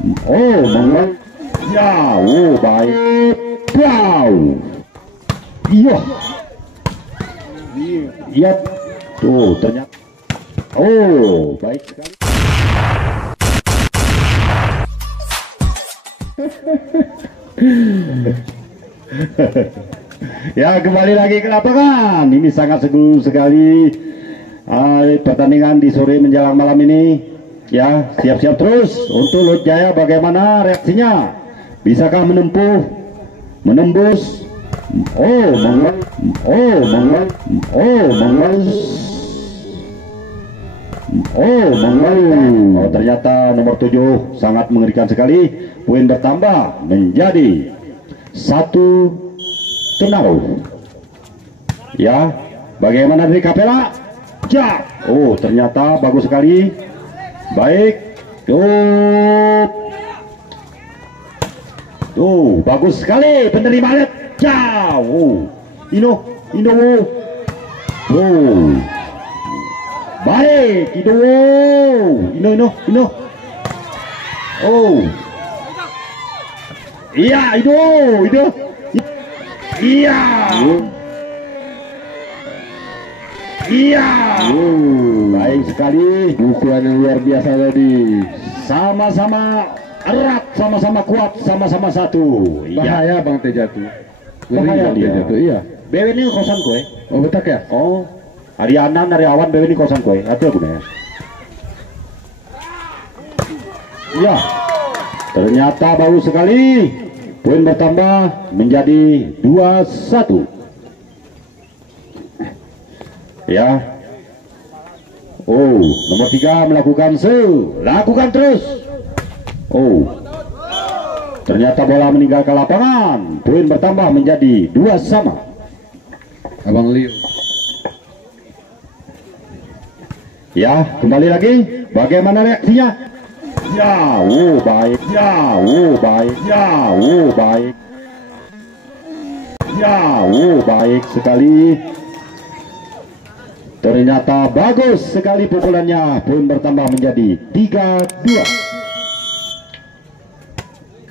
Oh, ya, oh baik. Wow. Iya. Iya. Tuh ternyata. Oh, baik sekali. Ya, kembali lagi ke lapangan. Ini sangat seru sekali pertandingan di sore menjelang malam ini. Ya, siap-siap terus untuk Lut Jaya. Bagaimana reaksinya? Bisakah menembus? Oh, ternyata nomor 7 sangat mengerikan sekali. Poin bertambah menjadi 1-0. Ya, bagaimana dari Kapela? Ya, oh ternyata bagus sekali. Baik, tuh bagus sekali penerimaan. Ya, oh, Ino, oh, baik, Ino, oh, iya, Ino, iya. Iya, baik sekali. Pukulan yang luar biasa tadi. Sama-sama erat, sama-sama kuat, sama-sama satu. Bahaya Bang Teja tuh. Bahaya dia. Tuh, iya. Bewe ini kosan kowe. Oh betak ya? Oh, hari anan, hari awan bewe ini kosan kowe. Hati aku nih. Ya, ternyata bagus sekali. Poin bertambah menjadi 2-1. Ya. Oh, nomor 3 melakukan lakukan terus. Oh, ternyata bola meninggalkan lapangan. Poin bertambah menjadi 2-2. Abang Liu. Ya, kembali lagi. Bagaimana reaksinya? Ya, oh baik. Ya, oh baik. Ya, oh baik. Ya, oh baik sekali. Ternyata bagus sekali pukulannya. Poin bertambah menjadi 3-2.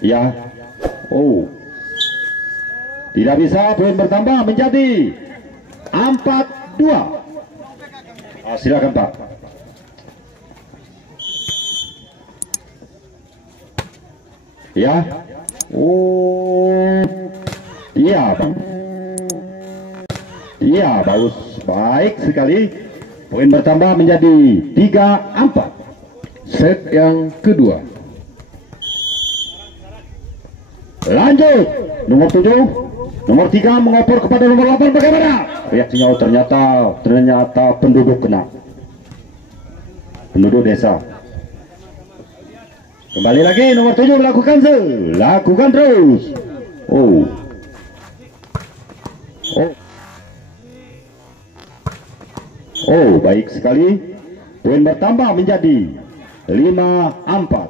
Ya. Oh. Tidak bisa, poin bertambah menjadi 4-2. Silakan Pak. Ya. Oh. Iya Pak. Iya, bagus. Baik sekali. Poin bertambah menjadi 3-4. Set yang kedua. Lanjut. Nomor 7. Nomor 3 mengoper kepada nomor 8. Bagaimana? Reaksinya, oh, ternyata penduduk kena. Penduduk desa. Kembali lagi nomor 7 lakukan terus. Oh. Oh. Oh, baik sekali. Poin bertambah menjadi 5-4.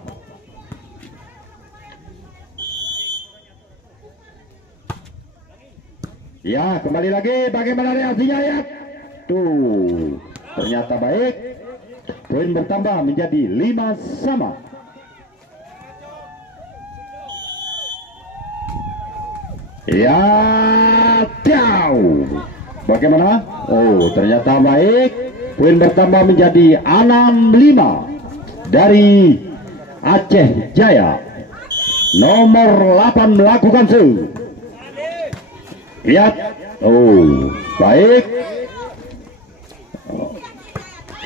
Ya, kembali lagi. Bagaimana reaksinya ya? Tuh, ternyata baik. Poin bertambah menjadi 5-5. Ya, jauh. Bagaimana? Oh, ternyata baik. Poin bertambah menjadi 6-5 dari Aceh Jaya. Nomor 8 melakukan lihat. Oh, baik.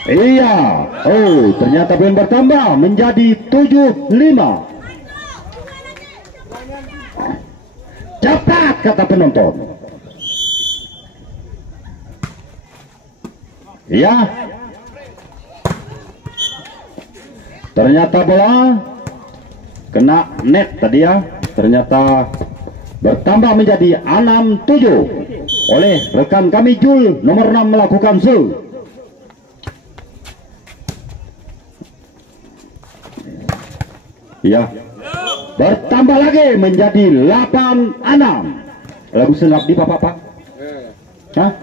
Iya. Oh, ternyata poin bertambah menjadi 7-5. Cepat kata penonton. Ya, ternyata bola kena net tadi ya. Ternyata bertambah menjadi 6-7 oleh rekan kami Jul nomor 6 melakukan ya, bertambah lagi menjadi 8-6. Lagu senap di Pak. Hah?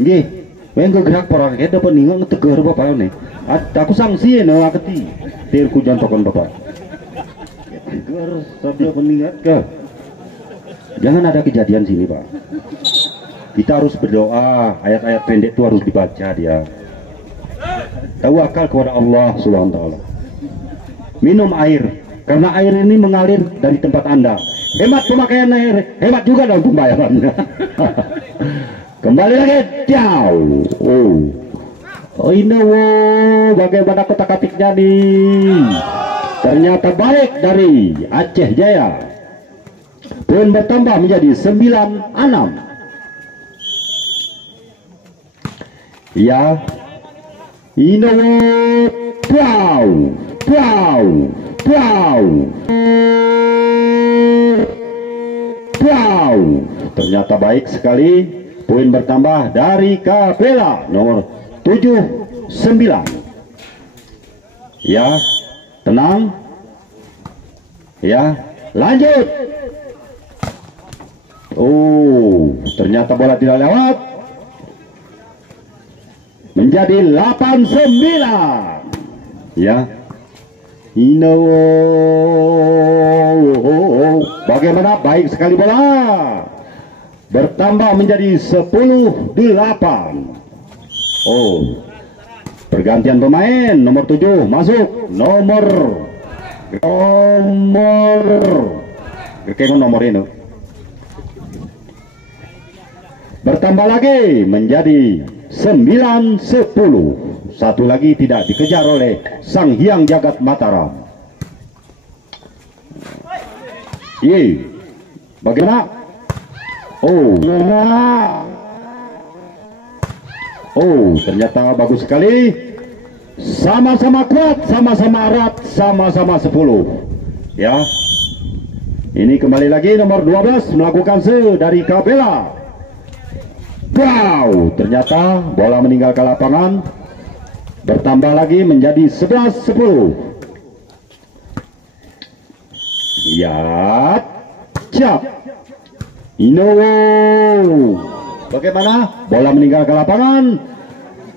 Nggih. Wenggo gerak porang kita dapat ningang tegar bapak ini. Aku sanksi no aketi. Tir ku jontokon bapak. Sabda mengingatkan. Jangan ada kejadian sini, Pak. Kita harus berdoa, ayat-ayat pendek itu harus dibaca dia. Tawakal kepada Allah Subhanahu wa taala. Minum air, karena air ini mengalir dari tempat Anda. Hemat pemakaian air, hemat juga dalam pembayarannya. Kembali lagi, jauh. Oh ini bagaimana kotak-katiknya nih? Ternyata baik dari Aceh Jaya. Poin bertambah menjadi 9-6. Ya, ternyata baik sekali. Poin bertambah dari Kapela nomor 7-9. Ya, tenang. Ya, lanjut. Ternyata bola tidak lewat. Menjadi 8-9. Ya. Bagaimana baik sekali bola. Bertambah menjadi 10-8. Pergantian pemain. Nomor 7 masuk. Nomor ini. Bertambah lagi menjadi 9-10. Satu lagi tidak dikejar oleh Sang Hyang Jagat Mataram. Bagaimana? Ternyata bagus sekali. Sama-sama kuat, sama-sama erat, sama-sama 10. Ya. Ini kembali lagi nomor 12 melakukan dari Kapela. Ternyata bola meninggalkan lapangan. Bertambah lagi menjadi 11-10. Ya, siap. Bagaimana? Bola meninggalkan lapangan.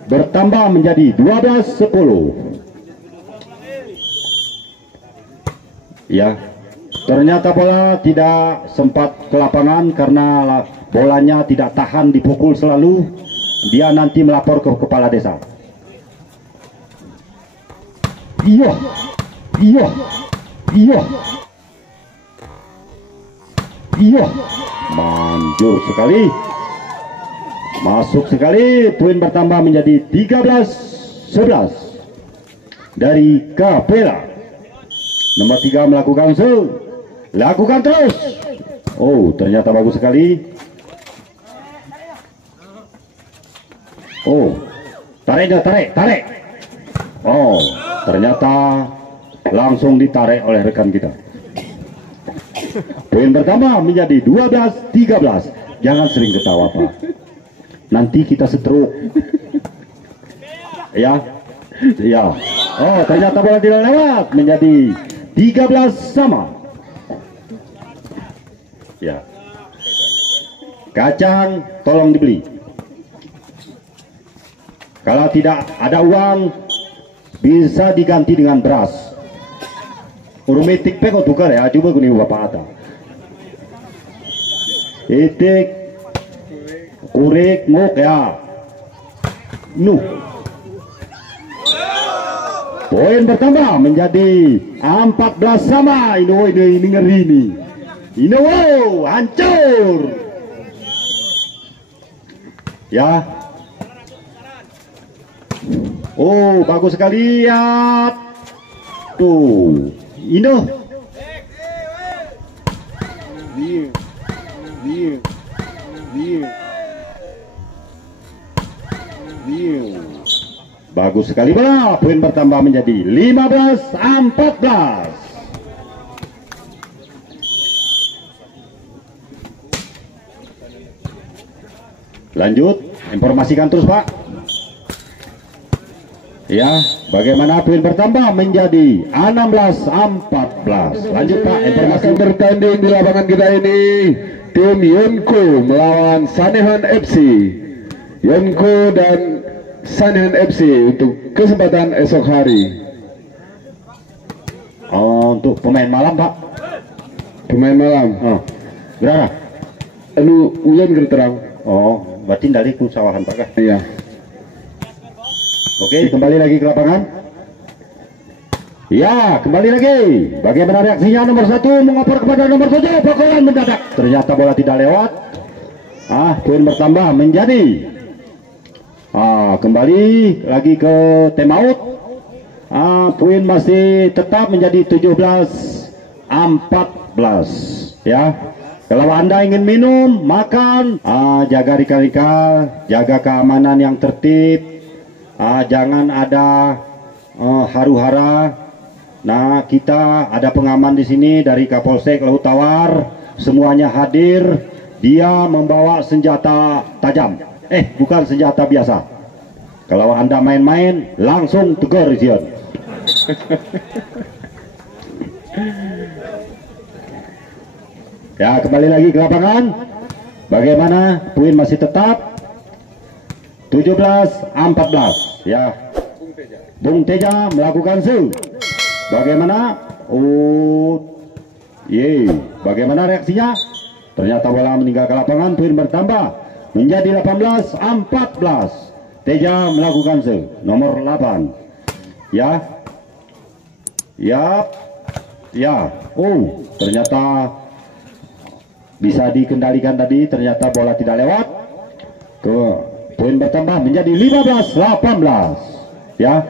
Bertambah menjadi 12-10. Ya, ternyata bola tidak sempat ke lapangan karena bolanya tidak tahan dipukul selalu. Dia nanti melapor ke kepala desa. Manjur sekali. Masuk sekali. Poin bertambah menjadi 13-11 dari Kapela. Nomor 3 melakukan lakukan terus. Ternyata bagus sekali. Tarik. Ternyata langsung ditarik oleh rekan kita. Poin pertama menjadi 12-13. Jangan sering ketawa, Pak. Nanti kita stroke. Ya. Ternyata bola tidak lewat. Menjadi 13 sama. Ya. Kacang tolong dibeli. Kalau tidak ada uang, bisa diganti dengan beras. Urumetik peko tukar ya, coba gini bapak ada. Itik, kurik, ngok ya. Poin bertambah menjadi 14 sama. Ini ngeri nih. Hancur. Ya. Bagus sekali ya. Bagus sekali bola. Poin bertambah menjadi 15-14. Lanjut, informasikan terus, Pak. Ya, bagaimana poin bertambah menjadi 16-14. Lanjut, Pak, informasi. Bertanding di lapangan kita ini tim Yonko melawan Sanehan FC. Yonko dan Sanehan FC untuk kesempatan esok hari. Untuk pemain malam, Pak. Pemain malam. Oh, berapa? Anu uyan keur terang. Oh, berarti dari ku sawahan Pak kah? Iya. Oke, kembali lagi ke lapangan. Ya, kembali lagi. Bagaimana reaksinya nomor 1 mengoper kepada nomor 7, pukulan mendadak. Ternyata bola tidak lewat. Poin bertambah menjadi. Kembali lagi ke time out. Poin masih tetap menjadi 17-14. Ya. Kalau Anda ingin minum, makan, jaga rika-rika, jaga keamanan yang tertib. Jangan ada haru-hara. Nah, kita ada pengaman di sini dari Kapolsek Laut Tawar, semuanya hadir. Dia membawa senjata tajam. Bukan senjata biasa. Kalau Anda main-main, langsung tegur Zion. Ya, kembali lagi ke lapangan. Bagaimana? Poin masih tetap 17-14. Ya. Bung Teja melakukan serve. Bagaimana? Bagaimana reaksinya? Ternyata bola meninggalkan lapangan, poin bertambah menjadi 18-14. Teja melakukan serve nomor 8. Ya. Ternyata bisa dikendalikan tadi, ternyata bola tidak lewat. Poin bertambah menjadi 15-18. Ya.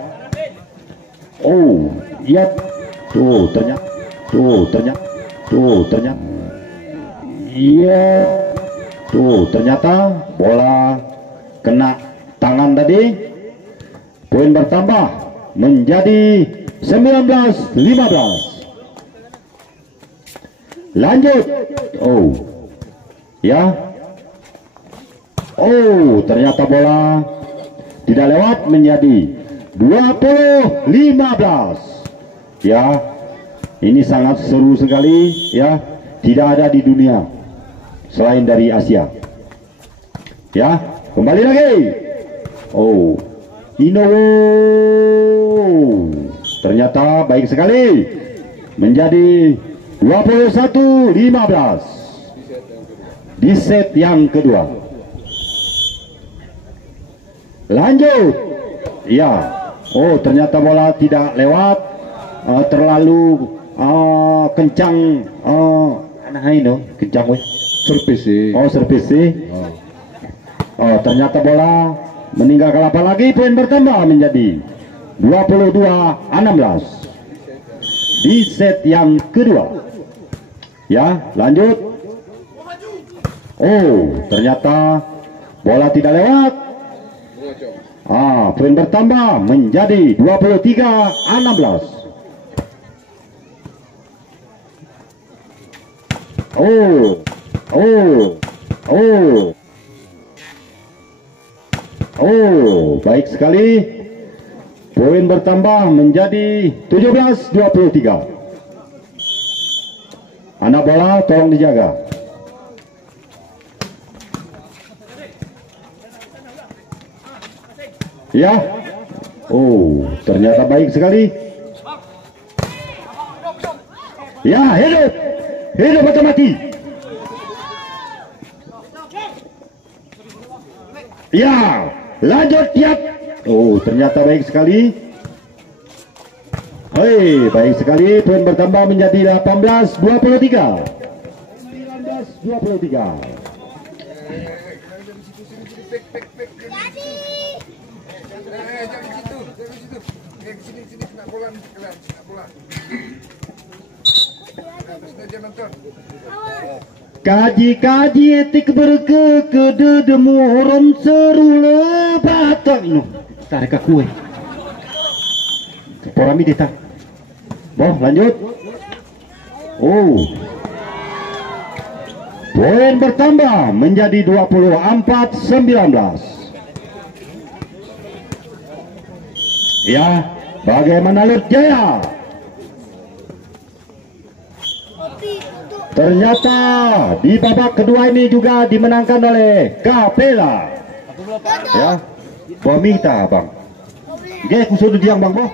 Ternyata bola kena tangan tadi. Poin bertambah menjadi 19-15. Lanjut. Ternyata bola tidak lewat menjadi 20-15. Ya, ini sangat seru sekali. Ya, tidak ada di dunia selain dari Asia. Ya, kembali lagi. Ternyata baik sekali menjadi 21-15 di set yang kedua. Lanjut. Ya. Ternyata bola tidak lewat, terlalu kencang. Kencang weh. Servis sih. Ternyata bola meninggalkan lapangan lagi, poin bertambah menjadi 22-16 di set yang kedua. Ya, lanjut. Ternyata bola tidak lewat. Poin bertambah menjadi 23-16. Baik sekali. Poin bertambah menjadi 17-23. Anak bola tolong dijaga. Ya. Ternyata baik sekali. Ya, hidup atau mati. Ya, lanjut tiap. Ternyata baik sekali. Baik sekali. Poin bertambah menjadi 18-23. 19-23. Kaji etik berke demu orang seru lebatak no tarik kue porami dita. Lanjut. Poin bertambah menjadi 24-19. Ya, bagaimana Lut Jaya? Ternyata di babak kedua ini juga dimenangkan oleh Kapela. Ya, Bomita bang. Oke, kusudu diang bang boh.